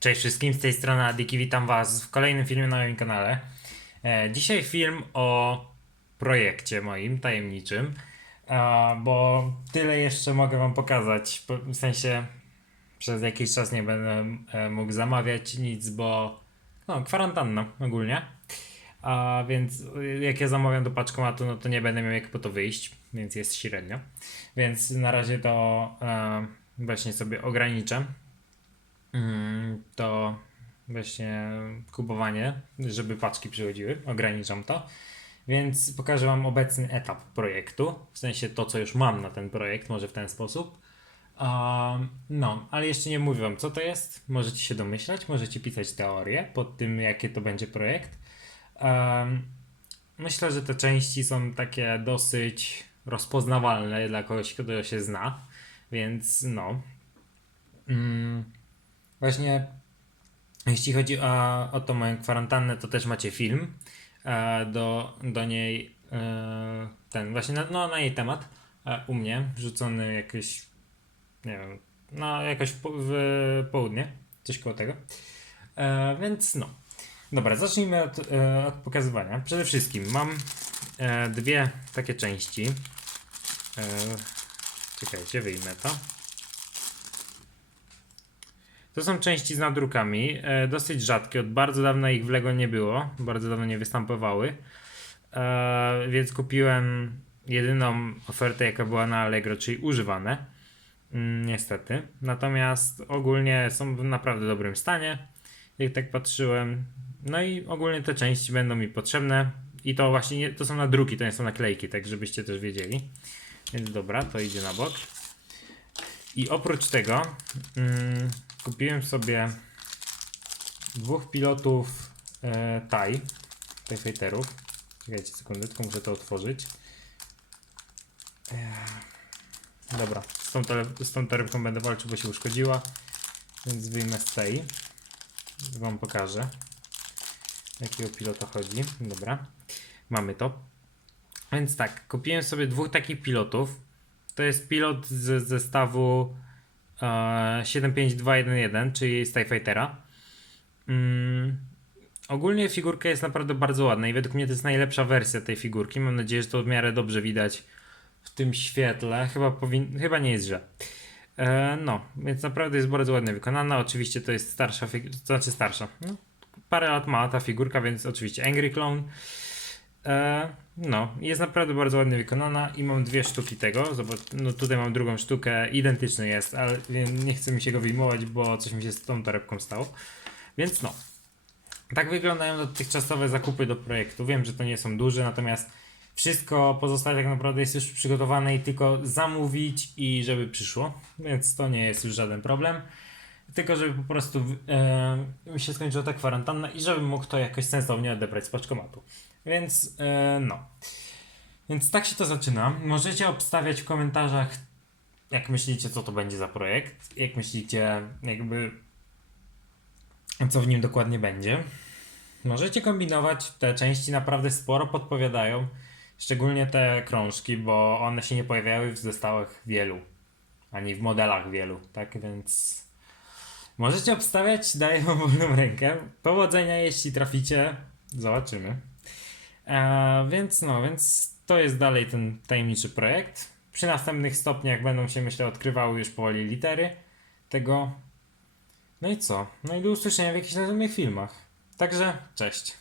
Cześć wszystkim, z tej strony Adiki, witam was w kolejnym filmie na moim kanale. E, dzisiaj film o projekcie moim, tajemniczym, e, bo tyle jeszcze mogę wam pokazać, po- w sensie przez jakiś czas nie będę e, mógł zamawiać nic, bo no, kwarantanna ogólnie. A więc y, jak ja zamawiam do paczkomatu, no to nie będę miał jak po to wyjść, więc jest średnio. Więc na razie to e, właśnie sobie ograniczę właśnie kupowanie, żeby paczki przychodziły, ograniczam to. Więc pokażę Wam obecny etap projektu, w sensie to, co już mam na ten projekt, może w ten sposób. Um, no, ale jeszcze nie mówię Wam, co to jest. Możecie się domyślać, możecie pisać teorię pod tym, jaki to będzie projekt. Um, myślę, że te części są takie dosyć rozpoznawalne dla kogoś, kto się zna, więc no. Mm, Właśnie jeśli chodzi o, o tą moją kwarantannę, to też macie film e, do, do niej, e, ten właśnie, na, no, na jej temat e, u mnie, wrzucony jakoś, nie wiem, no jakoś w, po- w południe, coś koło tego. Więc no. Dobra, zacznijmy od, od pokazywania. Przede wszystkim mam dwie takie części. Czekajcie, wyjmę to. To są części z nadrukami, e, dosyć rzadkie, od bardzo dawna ich w Lego nie było, bardzo dawno nie występowały, e, więc kupiłem jedyną ofertę jaka była na Allegro, czyli używane, mm, niestety. Natomiast ogólnie są w naprawdę dobrym stanie, jak tak patrzyłem. No i ogólnie te części będą mi potrzebne i to właśnie nie, to są nadruki, to nie są naklejki, tak żebyście też wiedzieli. Więc dobra, to idzie na bok. I oprócz tego mm, kupiłem sobie dwóch pilotów e, TIE, TIE Fighterów. Czekajcie sekundę, tylko muszę to otworzyć. Ech. Dobra, z tą, tele, z tą torebką będę walczył, bo się uszkodziła. Więc wyjmę z tej. Wam pokażę, jakiego pilota chodzi. Dobra, mamy to. Więc tak, kupiłem sobie dwóch takich pilotów. To jest pilot z zestawu e, 75211, czyli z. Mm, ogólnie figurka jest naprawdę bardzo ładna i według mnie to jest najlepsza wersja tej figurki. Mam nadzieję, że to w miarę dobrze widać w tym świetle. Chyba, powin... Chyba nie jest źle. E, no, więc naprawdę jest bardzo ładnie wykonana. Oczywiście to jest starsza figurka, to znaczy starsza. No, parę lat ma ta figurka, więc oczywiście Angry Clone. E, no, jest naprawdę bardzo ładnie wykonana i mam dwie sztuki tego. Zobacz, no tutaj mam drugą sztukę, identyczny jest, ale nie- chcę mi się go wyjmować, bo coś mi się z tą torebką stało. Więc no. Tak wyglądają dotychczasowe zakupy do projektu. Wiem, że to nie są duże, natomiast wszystko pozostałe tak naprawdę jest już przygotowane i tylko zamówić i żeby przyszło, więc to nie jest już żaden problem. Tylko żeby po prostu e, mi się skończyła ta kwarantanna i żebym mógł to jakoś sensownie odebrać z paczkomatu. Więc e, no. Więc tak się to zaczyna. Możecie obstawiać w komentarzach, jak myślicie, co to będzie za projekt. Jak myślicie, jakby, co w nim dokładnie będzie. Możecie kombinować. Te części naprawdę sporo podpowiadają. Szczególnie te krążki, bo one się nie pojawiały w zestawach wielu, ani w modelach wielu. Tak więc możecie obstawiać. Daję wam wolną rękę. Powodzenia, jeśli traficie. Zobaczymy. E, więc no, więc to jest dalej ten tajemniczy projekt. Przy następnych stopniach będą się, myślę, odkrywały już powoli litery tego. No i co? No i do usłyszenia w jakichś następnych filmach. Także, cześć.